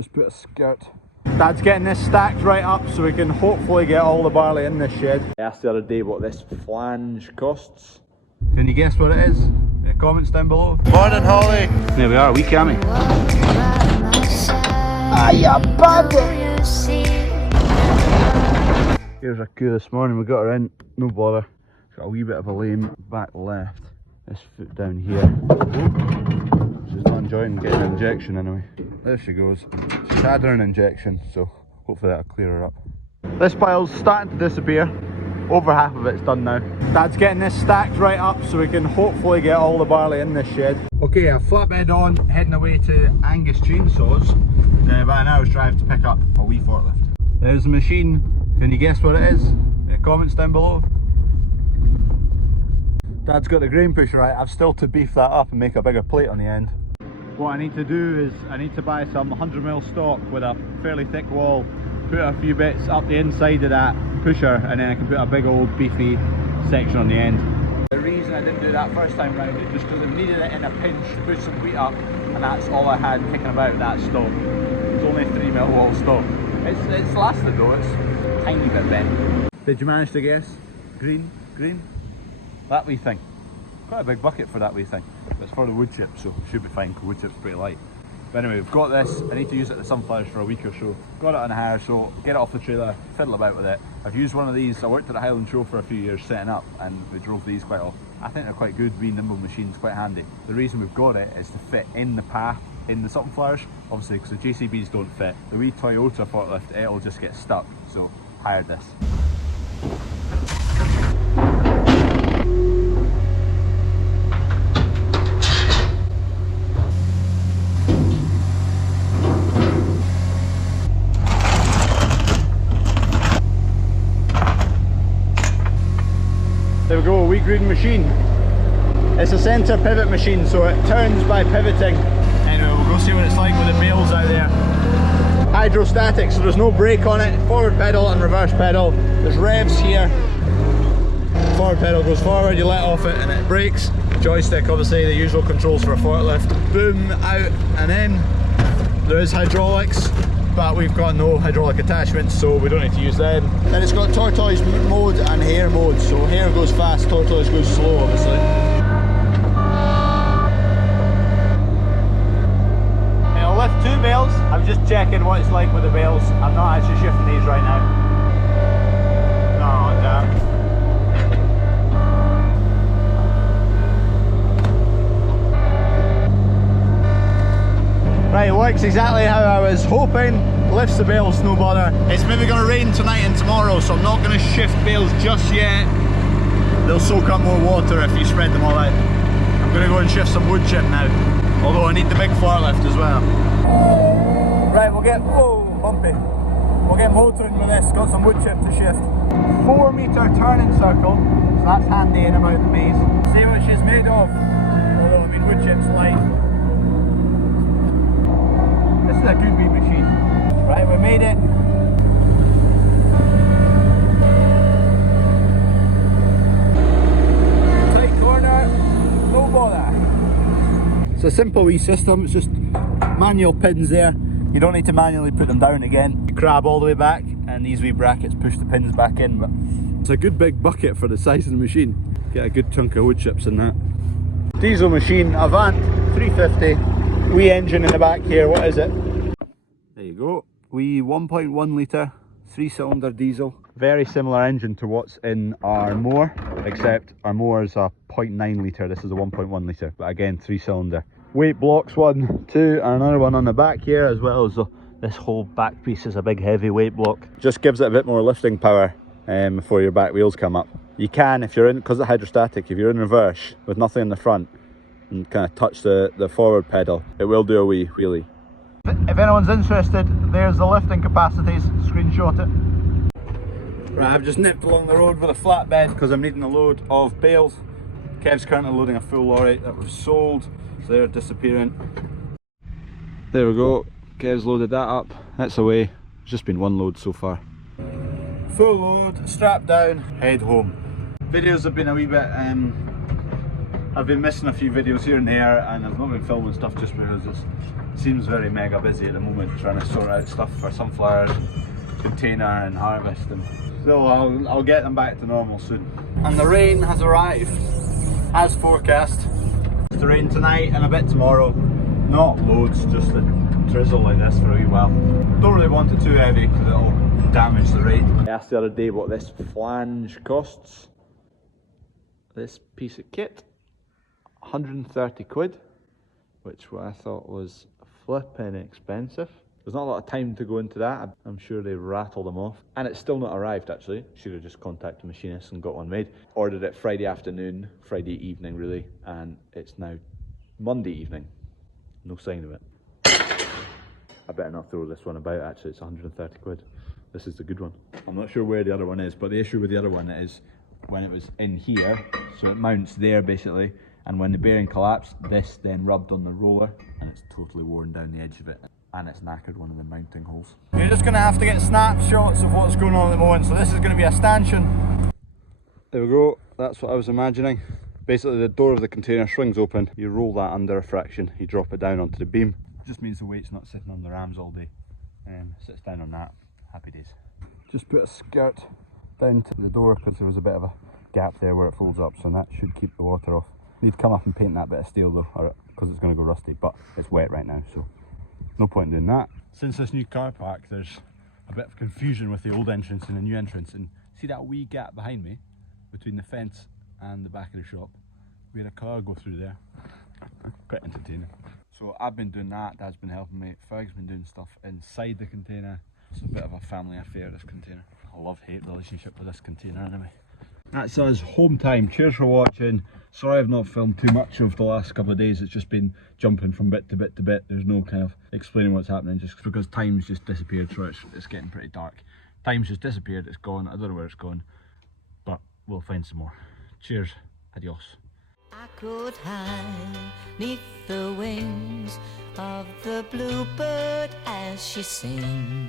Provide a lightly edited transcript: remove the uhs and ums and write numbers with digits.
just put a skirt. Dad's getting this stacked right up so we can hopefully get all the barley in this shed. I asked the other day what this flange costs. Can you guess what it is? In the comments down below. Morning, Holly! There we are, a wee cammy. Hiya, buddy! Here's our coo this morning, we got her in, no bother. It's got a wee bit of a lame back left. This foot down here. She's not enjoying getting an injection anyway. There she goes. She's had her an injection, so hopefully that'll clear her up. This pile's starting to disappear. Over half of it's done now. Dad's getting this stacked right up so we can hopefully get all the barley in this shed. Okay, a flatbed on, heading away to Angus Chainsaws. About an hour's drive to pick up a wee forklift. There's the machine. Can you guess what it is? In the comments down below. Dad's got the grain pusher right. I've still to beef that up and make a bigger plate on the end. What I need to do is I need to buy some 100mm stock with a fairly thick wall, put a few bits up the inside of that pusher, and then I can put a big old beefy section on the end. The reason I didn't do that first time round is just because I needed it in a pinch to push some wheat up, and that's all I had kicking about that stock. It's only 3mm wall stock. It's lasted though, it's a tiny bit bent. Did you manage to guess? Green? That wee thing. Quite a big bucket for that wee thing. But it's for the wood chip, so it should be fine because wood chip's pretty light. But anyway, we've got this. I need to use it at the sunflowers for a week or so. Got it on a hire, so get it off the trailer, fiddle about with it. I've used one of these. I worked at a Highland show for a few years setting up, and we drove these quite often. I think they're quite good, wee nimble machines, quite handy. The reason we've got it is to fit in the path in the sunflowers, obviously because the JCBs don't fit. The wee Toyota forklift, it'll just get stuck, so hired this. There we go, a wheat green machine. It's a centre pivot machine, so it turns by pivoting. Anyway, we'll go see what it's like with the bales out there. Hydrostatic, so there's no brake on it. Forward pedal and reverse pedal. There's revs here. Forward pedal goes forward, you let off it and it brakes. Joystick, obviously the usual controls for a forklift. Boom, out and in. There is hydraulics, but we've got no hydraulic attachments, so we don't need to use them. Then it's got tortoise mode and hare mode, so hare goes fast, tortoise goes slow obviously. It'll lift 2 bales. I'm just checking what it's like with the bales. I'm not actually shifting these right now. No, damn. Right, it works exactly how I was hoping. Lifts the bales, no bother. It's maybe going to rain tonight and tomorrow, so I'm not going to shift bales just yet. They'll soak up more water if you spread them all out. I'm going to go and shift some wood chip now, although I need the big forklift as well. Right, we'll get, whoa, bumpy. We'll get motoring with this, got some wood chip to shift. 4 metre turning circle, so that's handy in about the maze. See what she's made of, although I mean wood chip's light. This is a good wee machine. Right, we made it. Tight corner, no bother. It's a simple wee system, it's just manual pins there. You don't need to manually put them down again. You grab all the way back and these wee brackets push the pins back in. But it's a good big bucket for the size of the machine. Get a good chunk of wood chips in that. Diesel machine, Avant 350. Wee engine in the back here, what is it? There you go, wee 1.1 litre, 3-cylinder diesel. Very similar engine to what's in our mower, except our mower is a 0.9 litre, this is a 1.1 litre, but again 3-cylinder. Weight blocks 1, 2 and another one on the back here, as well as this whole back piece is a big heavy weight block. Just gives it a bit more lifting power before your back wheels come up. You can, if you're in, because it's hydrostatic, if you're in reverse with nothing in the front and kind of touch the forward pedal, it will do a wee wheelie. If anyone's interested, there's the lifting capacities, screenshot it. Right, I've just nipped along the road with a flatbed because I'm needing a load of bales. Kev's currently loading a full lorry that was sold, so they're disappearing. There we go, Kev's loaded that up, that's away. It's just been one load so far. Full load, strap down, head home. Videos have been a wee bit I've been missing a few videos here and there, and I've not been filming stuff just because it seems very mega busy at the moment, trying to sort out stuff for sunflowers, container and harvest, and so I'll get them back to normal soon. And the rain has arrived, as forecast. It's to rain tonight and a bit tomorrow. Not loads, just a drizzle like this for a wee while. Don't really want it too heavy because it'll damage the rate. I asked the other day what this flange costs. This piece of kit, 130 quid, which I thought was flipping expensive. There's not a lot of time to go into that. I'm sure they rattled them off. And it's still not arrived actually. Should have just contacted machinists and got one made. Ordered it Friday afternoon, Friday evening really, and it's now Monday evening. No sign of it. I better not throw this one about actually, it's 130 quid. This is the good one. I'm not sure where the other one is, but the issue with the other one is when it was in here, so it mounts there basically, and when the bearing collapsed, this then rubbed on the roller and it's totally worn down the edge of it, and it's knackered one of the mounting holes. You're just going to have to get snapshots of what's going on at the moment, so this is going to be a stanchion. There we go, that's what I was imagining. Basically the door of the container swings open, you roll that under a fraction, you drop it down onto the beam. It just means the weight's not sitting on the rams all day. Sits down on that, happy days. Just put a skirt down to the door because there was a bit of a gap there where it folds up, so that should keep the water off. Need to come up and paint that bit of steel though, because it's going to go rusty, but it's wet right now, so no point in doing that. Since this new car park, there's a bit of confusion with the old entrance and the new entrance, and see that wee gap behind me between the fence and the back of the shop? We had a car go through there. Quite entertaining. So I've been doing that, Dad's been helping me, Ferg's been doing stuff inside the container. It's a bit of a family affair, this container. I love-hate relationship with this container anyway. That's us, home time. Cheers for watching. Sorry I've not filmed too much over the last couple of days. It's just been jumping from bit to bit to bit. There's no kind of explaining what's happening, just because time's just disappeared, so it's getting pretty dark. Time's just disappeared, it's gone, I don't know where it's gone, but we'll find some more. Cheers, adios. I could hide 'neath the wings of the bluebird as she sings.